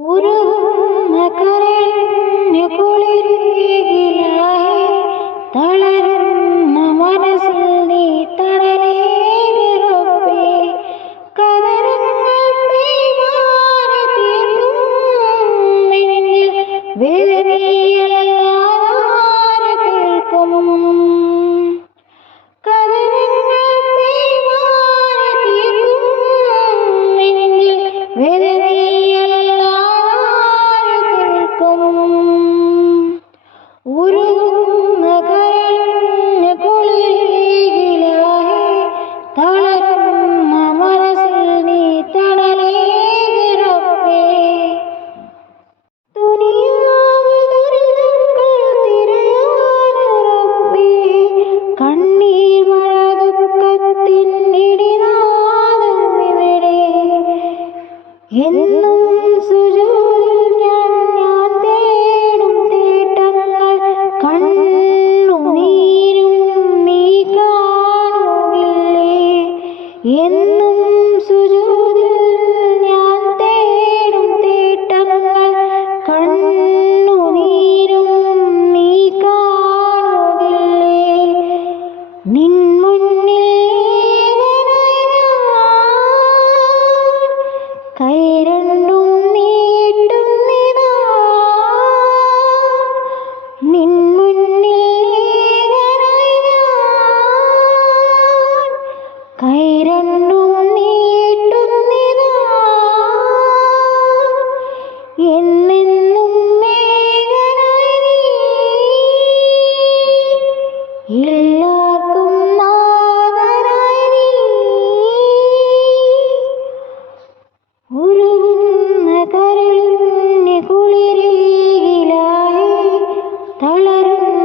உருகும் എന്നും സുജൂദിൽ ഞാൻ ഞാൻ തേടും തേട്ടങ്ങൾ കണ്ണുനീരും നീ കാണുകില്ലേ എന്നും സുജൂദിൽ ഞാൻ തേടും തേട്ടങ്ങൾ കണ്ണുനീരും നീ കാണുകില്ലേ നിൻ മുന്നിൽ കൈ രണ്ടും നീട്ടുന്നിതാ നിൻ മുന്നിൽ തരും